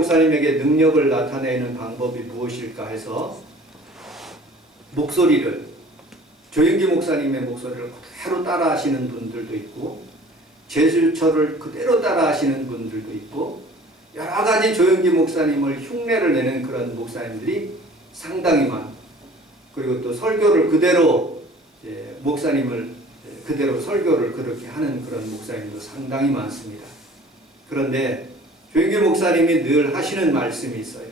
목사님에게 능력을 나타내는 방법이 무엇일까 해서 목소리를, 조영기 목사님의 목소리를 그대로 따라 하시는 분들도 있고, 제주처를 그대로 따라 하시는 분들도 있고, 여러 가지 조영기 목사님을 흉내를 내는 그런 목사님들이 상당히 많고, 그리고 또 설교를 그대로 목사님을 그대로 설교를 그렇게 하는 그런 목사님도 상당히 많습니다. 그런데 조영기 목사님이 늘 하시는 말씀이 있어요.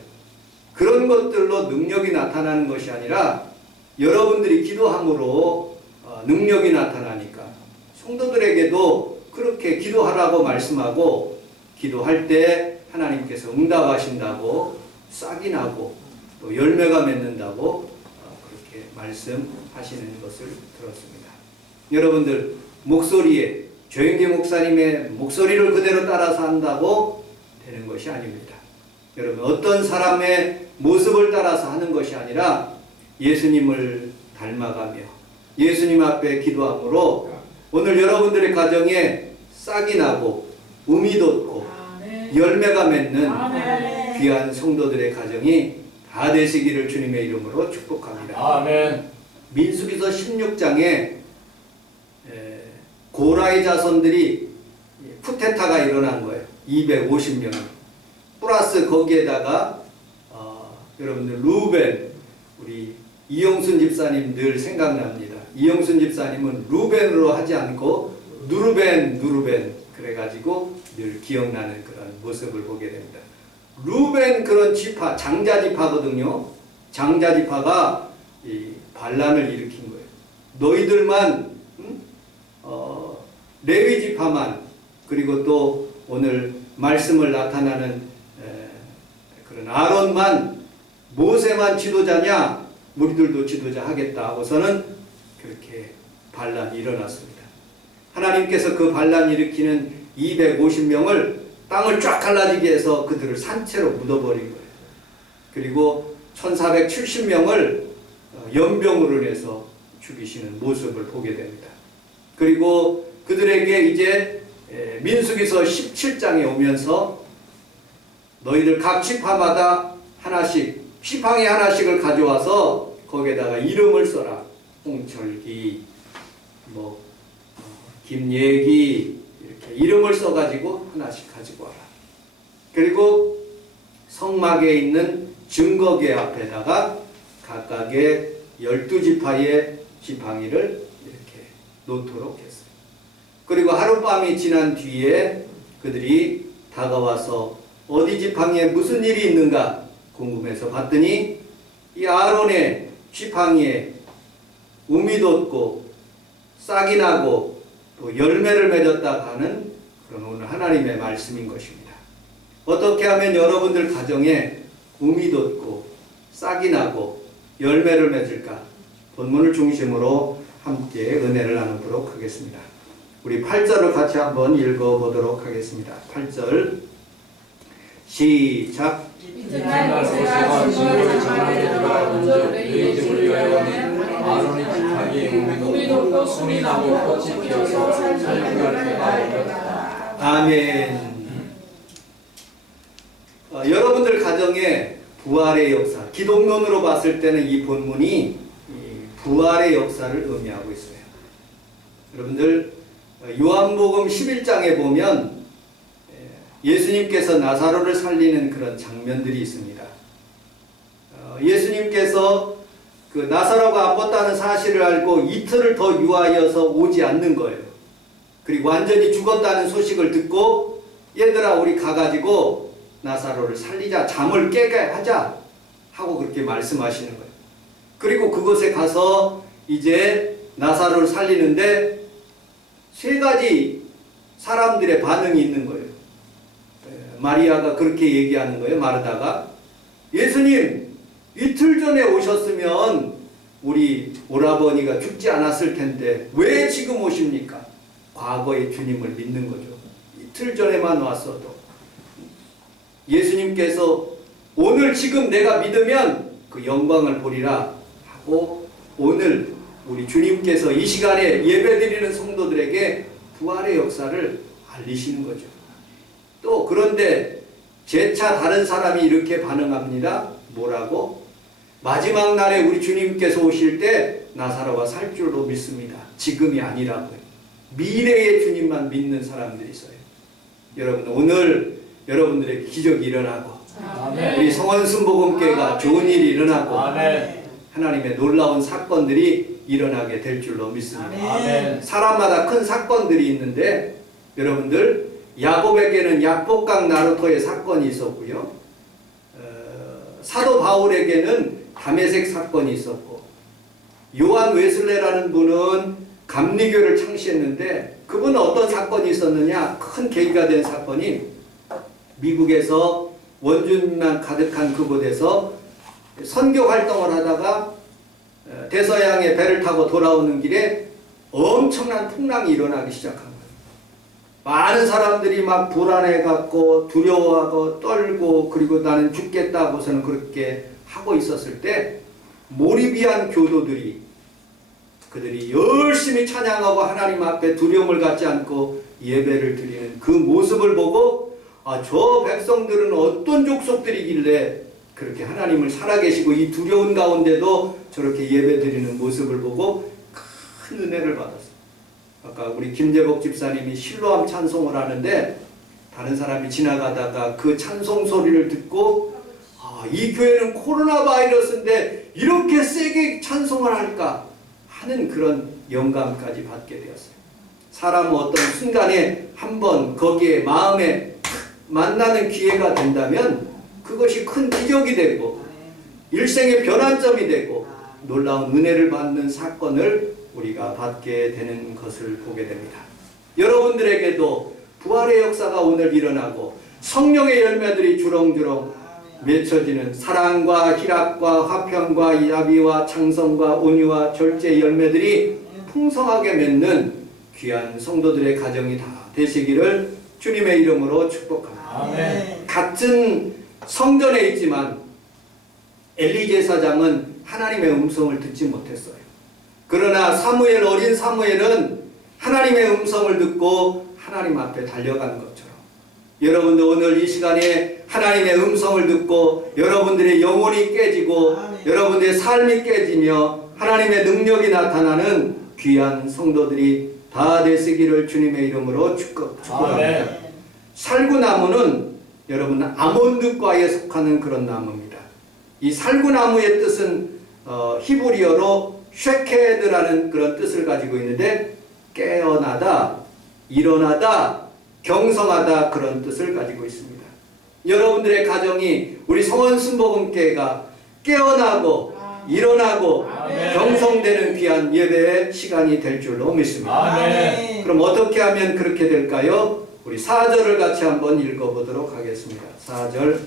그런 것들로 능력이 나타나는 것이 아니라 여러분들이 기도함으로 능력이 나타나니까 성도들에게도 그렇게 기도하라고 말씀하고, 기도할 때 하나님께서 응답하신다고, 싹이 나고 또 열매가 맺는다고 그렇게 말씀하시는 것을 들었습니다. 여러분들 목소리에, 조영기 목사님의 목소리를 그대로 따라서 한다고 되는 것이 아닙니다. 여러분, 어떤 사람의 모습을 따라서 하는 것이 아니라 예수님을 닮아가며 예수님 앞에 기도함으로 오늘 여러분들의 가정에 싹이 나고 음이 돋고 열매가 맺는 귀한 성도들의 가정이 다 되시기를 주님의 이름으로 축복합니다. 아멘. 민수기서 16장에 고라의 자손들이 쿠데타가 일어난 거예요. 250명 플러스 거기에다가 여러분들 루벤, 우리 이영순 집사님 늘 생각납니다. 이영순 집사님은 루벤으로 하지 않고 누르벤 그래가지고 늘 기억나는 그런 모습을 보게 됩니다. 루벤 그런 지파, 장자지파거든요. 장자지파가 이 반란을 일으킨 거예요. 너희들만 레위지파만, 그리고 또 오늘 말씀을 나타나는 그런 아론만, 모세만 지도자냐, 우리들도 지도자 하겠다 하고서는 그렇게 반란이 일어났습니다. 하나님께서 그 반란 일으키는 250명을 땅을 쫙 갈라지게 해서 그들을 산채로 묻어버린 거예요. 그리고 1470명을 연병으로 인해서 죽이시는 모습을 보게 됩니다. 그리고 그들에게 이제 민수기서 17장에 오면서 너희들 각 지파마다 하나씩, 지팡이 하나씩을 가져와서 거기에다가 이름을 써라. 홍철기, 김예기, 이렇게 이름을 써가지고 하나씩 가지고 와라. 그리고 성막에 있는 증거계 앞에다가 각각의 12지파의 지팡이를 이렇게 놓도록 했어요. 그리고 하룻밤이 지난 뒤에 그들이 다가와서 어디 지팡이에 무슨 일이 있는가 궁금해서 봤더니 이 아론의 지팡이에 음이 돋고 싹이 나고 또 열매를 맺었다 하는 그런 오늘 하나님의 말씀인 것입니다. 어떻게 하면 여러분들 가정에 음이 돋고 싹이 나고 열매를 맺을까? 본문을 중심으로 함께 은혜를 나누도록 하겠습니다. 우리 8절을 같이 한번 읽어보도록 하겠습니다. 8절 시작. 이튿날 모세가 증거를 장막에 들어가 먼저 레위의 집을 위하여는 아론의 지팡이에 음이 돋고 숨이 나고 꽃이 피어서 살균할 때가 이르렀다. 아멘. 여러분들 가정에 부활의 역사, 기독론으로 봤을 때는 이 본문이 부활의 역사를 의미하고 있어요. 여러분들 요한복음 11장에 보면 예수님께서 나사로를 살리는 그런 장면들이 있습니다. 예수님께서 그 나사로가 아팠다는 사실을 알고 이틀을 더 유하여서 오지 않는 거예요. 그리고 완전히 죽었다는 소식을 듣고 얘들아 우리 가가지고 나사로를 살리자, 잠을 깨게 하자 하고 그렇게 말씀하시는 거예요. 그리고 그곳에 가서 이제 나사로를 살리는데 세 가지 사람들의 반응이 있는 거예요. 마리아가 그렇게 얘기하는 거예요. 마르다가 예수님 이틀 전에 오셨으면 우리 오라버니가 죽지 않았을 텐데 왜 지금 오십니까? 과거의 주님을 믿는 거죠. 이틀 전에만 왔어도 예수님께서 오늘 지금 내가 믿으면 그 영광을 보리라 하고 오늘 우리 주님께서 이 시간에 예배드리는 성도들에게 부활의 역사를 알리시는 거죠. 또 그런데 재차 다른 사람이 이렇게 반응합니다. 뭐라고? 마지막 날에 우리 주님께서 오실 때 나사로가 살 줄로 믿습니다. 지금이 아니라고요. 미래의 주님만 믿는 사람들이 있어요. 여러분, 오늘 여러분들에게 기적이 일어나고 우리 성원순복음교회가 좋은 일이 일어나고 하나님의 놀라운 사건들이 일어나게 될 줄로 믿습니다. 사람마다 큰 사건들이 있는데 여러분들, 야곱에게는 약복강 나루토의 사건이 있었고요. 사도 바울에게는 다메섹 사건이 있었고, 요한 웨슬레라는 분은 감리교를 창시했는데 그분은 어떤 사건이 있었느냐? 큰 계기가 된 사건이 미국에서 원주민만 가득한 그곳에서 선교 활동을 하다가 대서양의 배를 타고 돌아오는 길에 엄청난 풍랑이 일어나기 시작한 거예요. 많은 사람들이 막 불안해갖고 두려워하고 떨고 그리고 나는 죽겠다고서는 그렇게 하고 있었을 때 모리비안 교도들이 그들이 열심히 찬양하고 하나님 앞에 두려움을 갖지 않고 예배를 드리는 그 모습을 보고 저 백성들은 어떤 족속들이길래 그렇게 하나님을 살아계시고 이 두려운 가운데도 저렇게 예배 드리는 모습을 보고 큰 은혜를 받았어요. 아까 우리 김재복 집사님이 실로암 찬송을 하는데 다른 사람이 지나가다가 그 찬송 소리를 듣고 이 교회는 코로나 바이러스인데 이렇게 세게 찬송을 할까 하는 그런 영감까지 받게 되었어요. 사람은 어떤 순간에 한번 거기에 마음에 만나는 기회가 된다면 그것이 큰 기적이 되고 일생의 변환점이 되고 놀라운 은혜를 받는 사건을 우리가 받게 되는 것을 보게 됩니다. 여러분들에게도 부활의 역사가 오늘 일어나고 성령의 열매들이 주렁주렁 맺혀지는 사랑과 희락과 화평과 야비와 창성과 온유와 절제의 열매들이 풍성하게 맺는 귀한 성도들의 가정이 다 되시기를 주님의 이름으로 축복합니다. 아멘. 같은 성전에 있지만 엘리 제사장은 하나님의 음성을 듣지 못했어요. 그러나 어린 사무엘은 하나님의 음성을 듣고 하나님 앞에 달려간 것처럼 여러분도 오늘 이 시간에 하나님의 음성을 듣고 여러분들의 영혼이 깨지고 여러분들의 삶이 깨지며 하나님의 능력이 나타나는 귀한 성도들이 다 되시기를 주님의 이름으로 축복합니다. 살구나무는 여러분 아몬드과에 속하는 그런 나무입니다. 이 살구나무의 뜻은 히브리어로 쉐케드라는 그런 뜻을 가지고 있는데 깨어나다, 일어나다, 경성하다 그런 뜻을 가지고 있습니다. 여러분들의 가정이 우리 성원순복음교회가 깨어나고 일어나고 경성되는 귀한 예배의 시간이 될 줄로 믿습니다. 아멘. 그럼 어떻게 하면 그렇게 될까요? 우리 4절을 같이 한번 읽어보도록 하겠습니다. 4절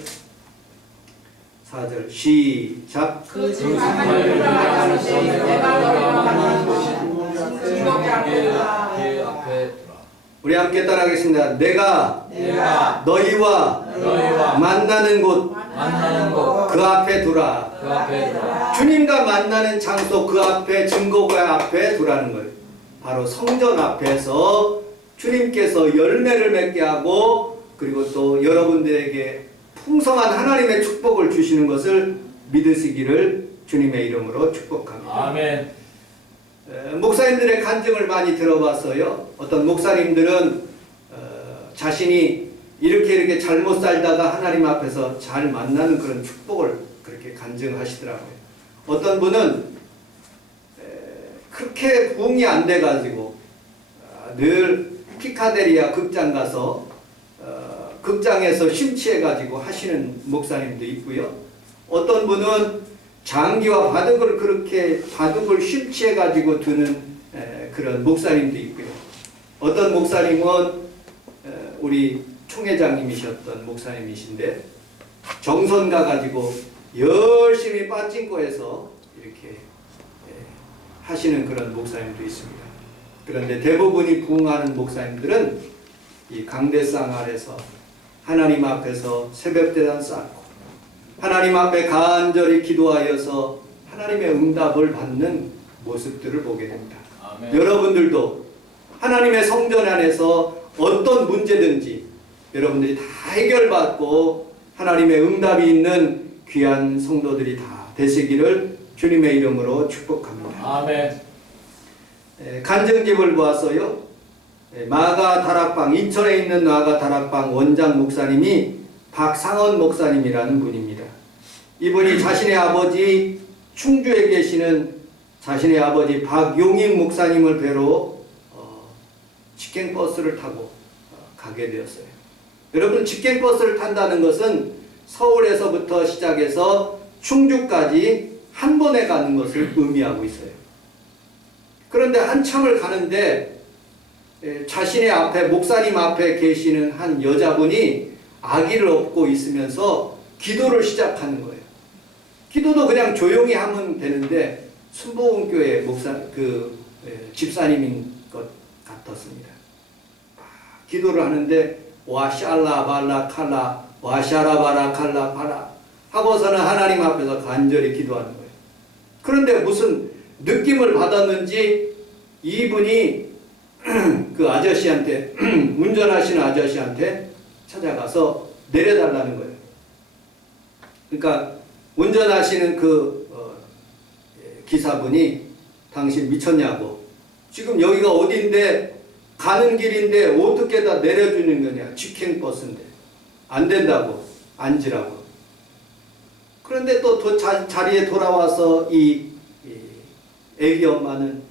시작. 그 지팡이를 나가는 내가 너희와 만난 곳이 즐겁게 앞에 우리 함께 따라하겠습니다. 내가 너희와 만나는 곳 그 앞에 두라. 주님과 만나는 장소 그 앞에 증거가 앞에 두라는 거예요. 바로 성전 앞에서 주님께서 열매를 맺게 하고 그리고 또 여러분들에게 풍성한 하나님의 축복을 주시는 것을 믿으시기를 주님의 이름으로 축복합니다. 아멘. 목사님들의 간증을 많이 들어봤어요. 어떤 목사님들은 자신이 이렇게 잘못 살다가 하나님 앞에서 잘 만나는 그런 축복을 그렇게 간증하시더라고요. 어떤 분은 그렇게 부흥이 안 돼가지고 늘 피카데리아 극장 가서 극장에서 심취해가지고 하시는 목사님도 있고요. 어떤 분은 장기와 바둑을 심취해가지고 두는 그런 목사님도 있고요. 어떤 목사님은 우리 총회장님이셨던 목사님이신데 정선 가가지고 열심히 빠진거에서 이렇게 하시는 그런 목사님도 있습니다. 그런데 대부분이 부흥하는 목사님들은 이 강대상 아래서 하나님 앞에서 새벽대단 쌓고 하나님 앞에 간절히 기도하여서 하나님의 응답을 받는 모습들을 보게 됩니다. 아멘. 여러분들도 하나님의 성전 안에서 어떤 문제든지 여러분들이 다 해결받고 하나님의 응답이 있는 귀한 성도들이 다 되시기를 주님의 이름으로 축복합니다. 아멘. 간증집을 보았어요. 마가 다락방, 인천에 있는 마가 다락방 원장 목사님이 박상원 목사님이라는 분입니다. 이분이 자신의 아버지 충주에 계시는 자신의 아버지 박용인 목사님을 뵈러 직행버스를 타고 가게 되었어요. 여러분, 직행버스를 탄다는 것은 서울에서부터 시작해서 충주까지 한 번에 가는 것을 의미하고 있어요. 그런데 한참을 가는데 자신의 앞에, 목사님 앞에 계시는 한 여자분이 아기를 업고 있으면서 기도를 시작하는 거예요. 기도도 그냥 조용히 하면 되는데 순복음교회 집사님인 것 같았습니다. 기도를 하는데 와샬라 발라 칼라 와샤라 바라 칼라 바라 하고서는 하나님 앞에서 간절히 기도하는 거예요. 그런데 무슨 느낌을 받았는지 이분이 그 아저씨한테 운전하시는 아저씨한테 찾아가서 내려달라는 거예요. 그러니까 운전하시는 기사분이 당신 미쳤냐고, 지금 여기가 어딘데 가는 길인데 어떻게 다 내려주는 거냐, 직행버스인데 안 된다고, 앉으라고. 그런데 또 자리에 돌아와서 이 애기 엄마는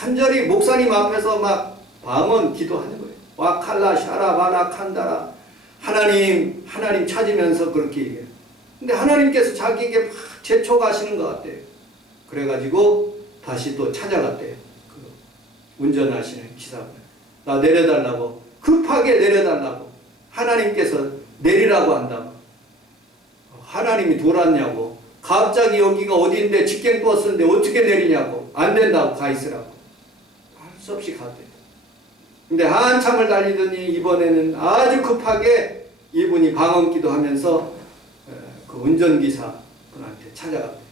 간절히 목사님 앞에서 막 방언 기도하는 거예요. 와칼라 샤라바라 칸다라, 하나님 찾으면서 그렇게 얘기해요. 근데 하나님께서 자기에게 막 재촉하시는 것 같아요. 그래가지고 다시 또 찾아갔대요. 운전하시는 기사분. 나 내려달라고, 급하게 내려달라고, 하나님께서 내리라고 한다고. 하나님이 돌았냐고, 갑자기 여기가 어디인데 직행버스인데 어떻게 내리냐고, 안 된다고, 가 있으라고. 할 수 없이 갔대요. 근데 한참을 달리더니 이번에는 아주 급하게 이분이 방언기도 하면서 그 운전기사 분한테 찾아갔대요.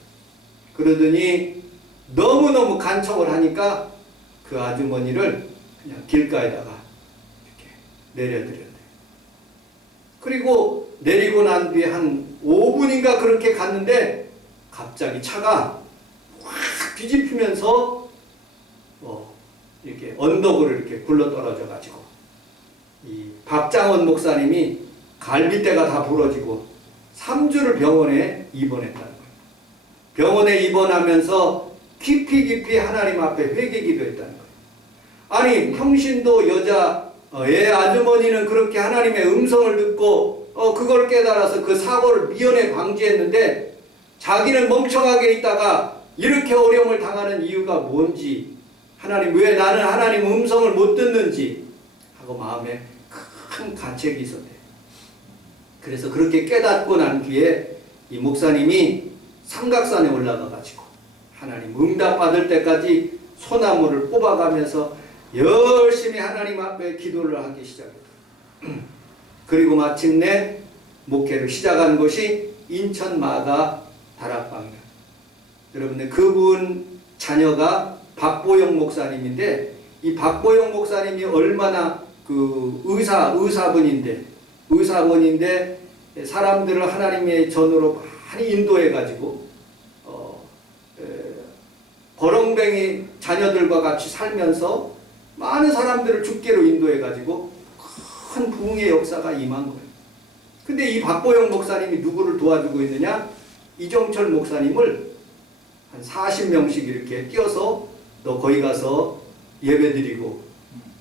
그러더니 너무너무 간척을 하니까 그 아주머니를 그냥 길가에다가 이렇게 내려드렸대요. 그리고 내리고 난 뒤에 한 5분인가 그렇게 갔는데 갑자기 차가 확 뒤집히면서 이렇게 언덕으로 이렇게 굴러 떨어져 가지고 이 박장원 목사님이 갈비뼈가 다 부러지고 3주를 병원에 입원했다는 거예요. 병원에 입원하면서 깊이 하나님 앞에 회개기도 했다는 거예요. 아니, 평신도 여자 애 아주머니는 그렇게 하나님의 음성을 듣고 그걸 깨달아서 그 사고를 미연에 방지했는데 자기는 멍청하게 있다가 이렇게 어려움을 당하는 이유가 뭔지, 하나님 왜 나는 하나님 음성을 못 듣는지 하고 마음에 큰 가책이 있었대요. 그래서 그렇게 깨닫고 난 뒤에 이 목사님이 삼각산에 올라가 가지고 하나님 응답 받을 때까지 소나무를 뽑아가면서 열심히 하나님 앞에 기도를 하기 시작했어요. 그리고 마침내 목회를 시작한 곳이 인천 마가 다락방이에요. 여러분들, 그분 자녀가 박보영 목사님인데, 이 박보영 목사님이 얼마나 의사분인데 사람들을 하나님의 전으로 많이 인도해 가지고 버렁뱅이 자녀들과 같이 살면서 많은 사람들을 주께로 인도해 가지고 큰 부흥의 역사가 임한 거예요. 근데 이 박보영 목사님이 누구를 도와주고 있느냐? 이정철 목사님을 한 40명씩 이렇게 띄어서 너 거기 가서 예배드리고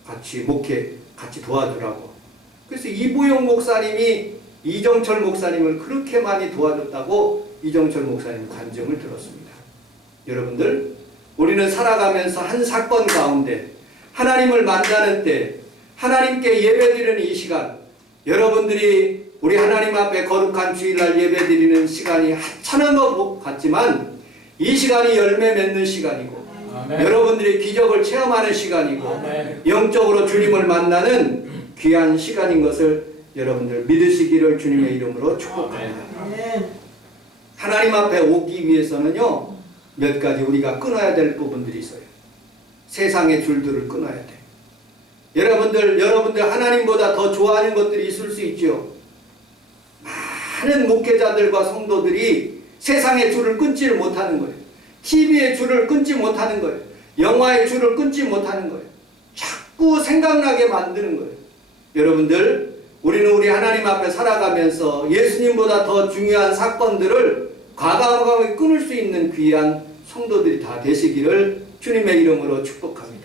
같이 목회 같이 도와주라고. 그래서 이보영 목사님이 이정철 목사님을 그렇게 많이 도와줬다고 이정철 목사님 간증을 들었습니다. 여러분들, 우리는 살아가면서 한 사건 가운데 하나님을 만나는 때, 하나님께 예배드리는 이 시간, 여러분들이 우리 하나님 앞에 거룩한 주일날 예배드리는 시간이 하찮은 것 같지만 이 시간이 열매 맺는 시간이고, 아멘. 여러분들이 기적을 체험하는 시간이고, 아멘. 영적으로 주님을 만나는 귀한 시간인 것을 여러분들 믿으시기를 주님의 이름으로 축복합니다. 아멘. 하나님 앞에 오기 위해서는요, 몇 가지 우리가 끊어야 될 부분들이 있어요. 세상의 줄들을 끊어야 돼. 여러분들 하나님보다 더 좋아하는 것들이 있을 수 있죠. 많은 목회자들과 성도들이 세상의 줄을 끊지를 못하는 거예요. TV의 줄을 끊지 못하는 거예요. 영화의 줄을 끊지 못하는 거예요. 자꾸 생각나게 만드는 거예요. 여러분들, 우리는 우리 하나님 앞에 살아가면서 예수님보다 더 중요한 사건들을 과감하게 끊을 수 있는 귀한 성도들이 다 되시기를 주님의 이름으로 축복합니다.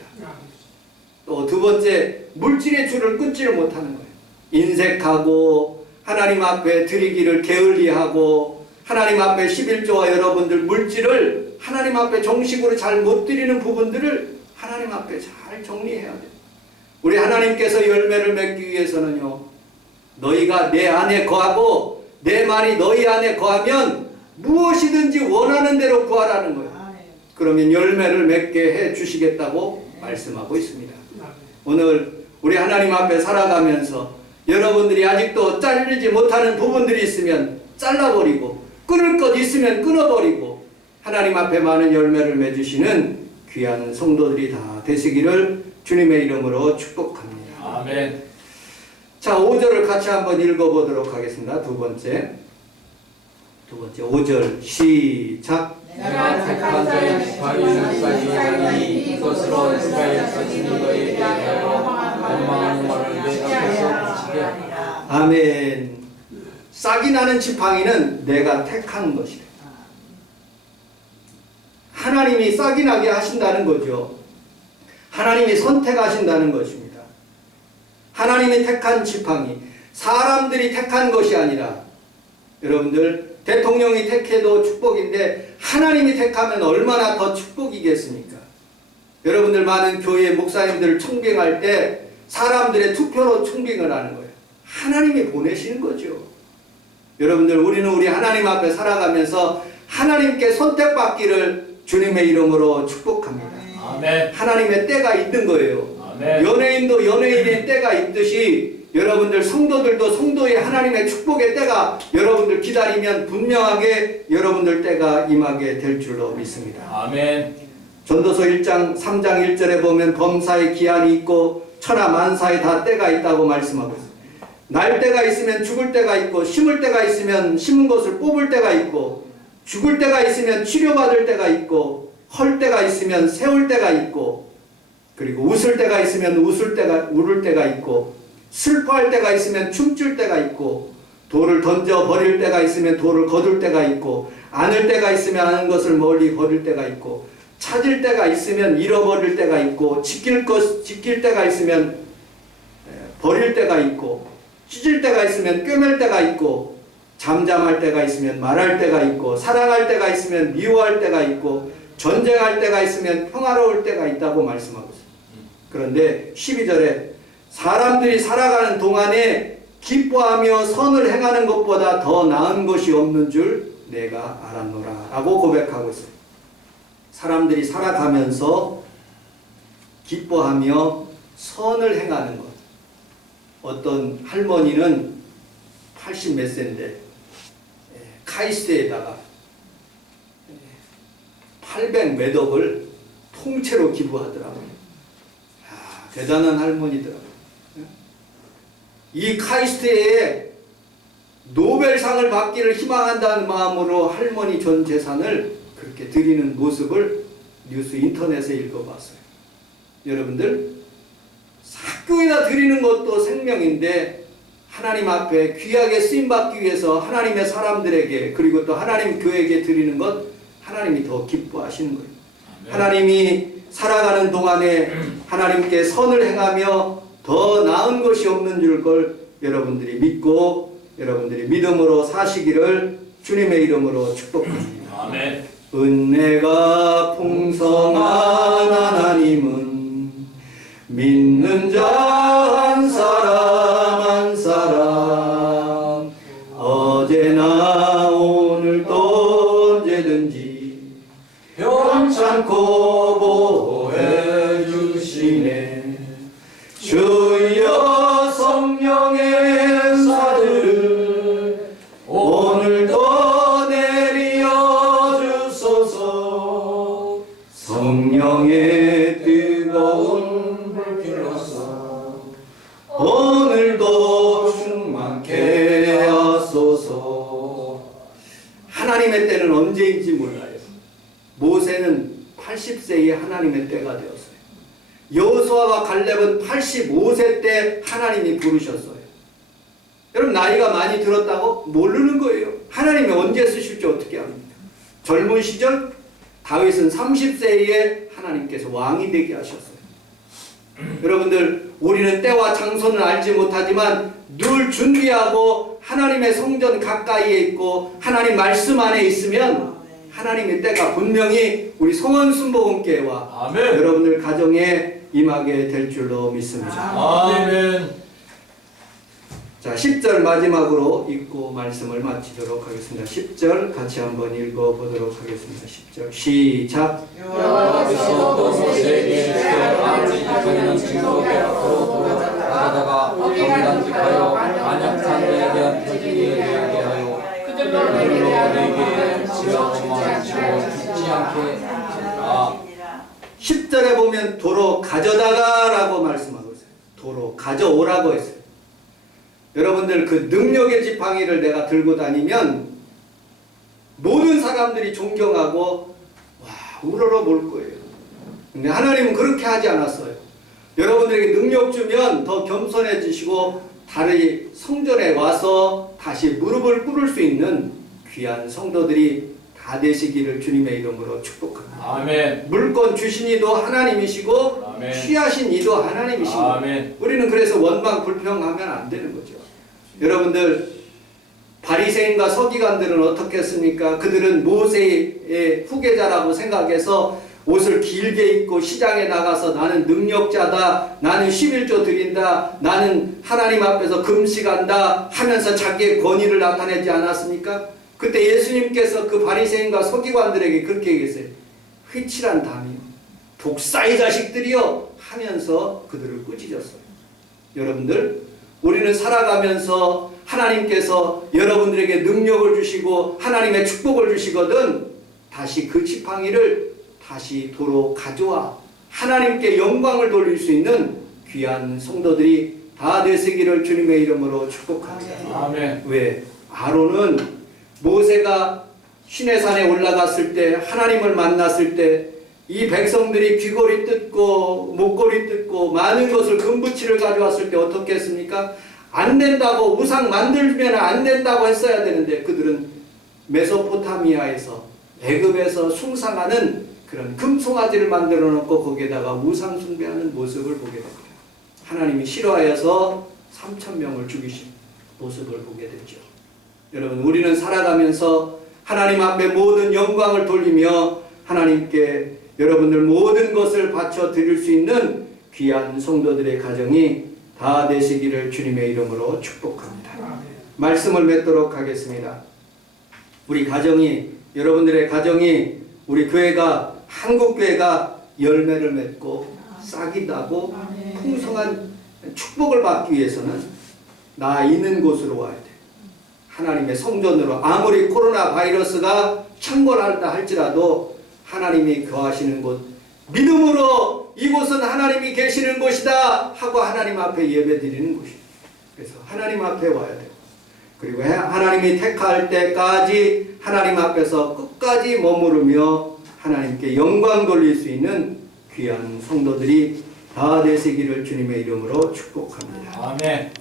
또 두 번째, 물질의 줄을 끊지를 못하는 거예요. 인색하고 하나님 앞에 드리기를 게을리하고 하나님 앞에 11조와 여러분들 물질을 하나님 앞에 정식으로 잘 못 드리는 부분들을 하나님 앞에 잘 정리해야 돼요. 우리 하나님께서 열매를 맺기 위해서는요, 너희가 내 안에 거하고 내 말이 너희 안에 거하면 무엇이든지 원하는 대로 구하라는 거예요. 그러면 열매를 맺게 해 주시겠다고 말씀하고 있습니다. 오늘 우리 하나님 앞에 살아가면서 여러분들이 아직도 자르지 못하는 부분들이 있으면 잘라버리고 끊을 것 있으면 끊어버리고 하나님 앞에 많은 열매를 맺으시는 귀한 성도들이 다 되시기를 주님의 이름으로 축복합니다. 아멘. 자, 5절을 같이 한번 읽어보도록 하겠습니다. 두 번째 5절 시작. 내가 택한 자의 지팡이 눈까지 하니 이것으로 이스라엘 자신이 너희에게 원망하는 말을 내 앞에서 그치게 하리라. 아멘. 싹이 나는 지팡이는 내가 택한 것이래. 하나님이 싹이 나게 하신다는 거죠. 하나님이 선택하신다는 것입니다. 하나님이 택한 지팡이, 사람들이 택한 것이 아니라, 여러분들 대통령이 택해도 축복인데 하나님이 택하면 얼마나 더 축복이겠습니까? 여러분들 많은 교회 목사님들 청빙할 때 사람들의 투표로 청빙을 하는 거예요. 하나님이 보내시는 거죠. 여러분들, 우리는 우리 하나님 앞에 살아가면서 하나님께 선택받기를 주님의 이름으로 축복합니다. 아멘. 하나님의 때가 있는 거예요. 아멘. 연예인도 연예인의 때가 있듯이 여러분들 성도들도 성도의 하나님의 축복의 때가 여러분들 기다리면 분명하게 여러분들 때가 임하게 될 줄로 믿습니다. 아멘. 전도서 1장 3장 1절에 보면 범사의 기한이 있고 천하 만사에 다 때가 있다고 말씀하고 있습니다. 날 때가 있으면 죽을 때가 있고 심을 때가 있으면 심은 것을 뽑을 때가 있고 죽을 때가 있으면 치료받을 때가 있고 헐 때가 있으면 세울 때가 있고 그리고 웃을 때가 있으면 울을 때가 있고 슬퍼할 때가 있으면 춤출 때가 있고 돌을 던져 버릴 때가 있으면 돌을 거둘 때가 있고 안을 때가 있으면 아는 것을 멀리 버릴 때가 있고 찾을 때가 있으면 잃어버릴 때가 있고 지킬 때가 있으면 버릴 때가 있고 찢을 때가 있으면 꿰맬 때가 있고 잠잠할 때가 있으면 말할 때가 있고 사랑할 때가 있으면 미워할 때가 있고 전쟁할 때가 있으면 평화로울 때가 있다고 말씀하고 있습니다. 그런데 12절에 사람들이 살아가는 동안에 기뻐하며 선을 행하는 것보다 더 나은 것이 없는 줄 내가 알았노라 라고 고백하고 있습니다. 사람들이 살아가면서 기뻐하며 선을 행하는 것. 어떤 할머니는 80 몇 세인데 카이스트에다가 800 몇 억을 통째로 기부하더라고요. 대단한 할머니더라고요. 이 카이스트에 노벨상을 받기를 희망한다는 마음으로 할머니 전 재산을 그렇게 드리는 모습을 뉴스 인터넷에 읽어봤어요. 여러분들, 학교에다 드리는 것도 생명인데 하나님 앞에 귀하게 쓰임받기 위해서 하나님의 사람들에게 그리고 또 하나님 교회에게 드리는 것 하나님이 더 기뻐하시는 거예요. 하나님이 살아가는 동안에 하나님께 선을 행하며 더 나은 것이 없는 줄 걸 여러분들이 믿고 여러분들이 믿음으로 사시기를 주님의 이름으로 축복합니다. 아멘. 은혜가 풍성한 하나님은 믿는 자 한 사람 한 사람 어제나 오늘도 언제든지 변찮고 보호해 주시네. 주여 성령의 은사들을 오늘도 내려 주소서. 성령의 뜨거운 불길로서 오늘도 충만케 하소서. 하나님의 때는 언제인지 몰라요. 모세는 80세에 하나님의 때가 되었어요. 여호수아와 갈렙은 85세 때 하나님이 부르셨어요. 여러분 나이가 많이 들었다고 모르는 거예요. 하나님이 언제 쓰실지 어떻게 합니까? 젊은 시절 다윗은 30세에 하나님께서 왕이 되게 하셨어요. 여러분들 우리는 때와 장소는 알지 못하지만 늘 준비하고 하나님의 성전 가까이에 있고 하나님 말씀 안에 있으면 하나님의 때가 분명히 우리 성원순복음교회와 아멘. 여러분들 가정에 임하게 될 줄로 믿습니다. 아멘. 자, 10절 마지막으로 읽고 말씀을 마치도록 하겠습니다. 10절 같이 한번 읽어보도록 하겠습니다. 10절 시작. 여호와께서 또 모세에게 아론이 자기는 증거궤 앞으로 돌아가다가 거기간직하여 안약산에 대한 표징이 되게 하여 그들로 내게 지어만 치고 죽지 않게 10절에 보면 도로 가져다가 라고 말씀하고 있어요. 도로 가져오라고 했어요. 여러분들 그 능력의 지팡이를 내가 들고 다니면 모든 사람들이 존경하고 와 우러러 볼 거예요. 근데 하나님은 그렇게 하지 않았어요. 여러분들에게 능력 주면 더 겸손해지시고 다시 성전에 와서 다시 무릎을 꿇을 수 있는 귀한 성도들이 다 되시기를 주님의 이름으로 축복합니다. 아멘. 물건 주신 이도 하나님이시고 아멘. 취하신 이도 하나님이시고 아멘. 우리는 그래서 원망 불평하면 안 되는 거죠. 여러분들 바리새인과 서기관들은 어떻게 했습니까? 그들은 모세의 후계자라고 생각해서 옷을 길게 입고 시장에 나가서 나는 능력자다, 나는 11조 드린다, 나는 하나님 앞에서 금식한다 하면서 자기의 권위를 나타내지 않았습니까? 그때 예수님께서 그 바리새인과 서기관들에게 그렇게 얘기했어요. 휘칠한 담이요, 독사의 자식들이요 하면서 그들을 꾸짖었어요. 여러분들 우리는 살아가면서 하나님께서 여러분들에게 능력을 주시고 하나님의 축복을 주시거든 다시 그 지팡이를 다시 도로 가져와 하나님께 영광을 돌릴 수 있는 귀한 성도들이 다 되시기를 주님의 이름으로 축복합니다. 아멘. 왜? 아론은 모세가 시내산에 올라갔을 때 하나님을 만났을 때 이 백성들이 귀걸이 뜯고 목걸이 뜯고 많은 것을 금부치를 가져왔을 때 어떻게 했습니까? 안 된다고 우상 만들면 안 된다고 했어야 되는데 그들은 메소포타미아에서 애굽에서 숭상하는 그런 금송아지를 만들어 놓고 거기에다가 우상 숭배하는 모습을 보게 됩니다. 하나님이 싫어하여서 3,000명을 죽이신 모습을 보게 됐죠. 여러분 우리는 살아가면서 하나님 앞에 모든 영광을 돌리며 하나님께 여러분들 모든 것을 바쳐 드릴 수 있는 귀한 성도들의 가정이 다 되시기를 주님의 이름으로 축복합니다. 말씀을 맺도록 하겠습니다. 우리 가정이 여러분들의 가정이 우리 교회가 한국교회가 열매를 맺고 싹이 나고 풍성한 축복을 받기 위해서는 나 있는 곳으로 와야 돼. 하나님의 성전으로 아무리 코로나 바이러스가 창궐한다 할지라도 하나님이 거하시는 곳 믿음으로 이곳은 하나님이 계시는 곳이다 하고 하나님 앞에 예배드리는 곳이에요. 그래서 하나님 앞에 와야 돼요. 그리고 하나님이 택할 때까지 하나님 앞에서 끝까지 머무르며 하나님께 영광 돌릴 수 있는 귀한 성도들이 다 되시기를 주님의 이름으로 축복합니다. 아멘.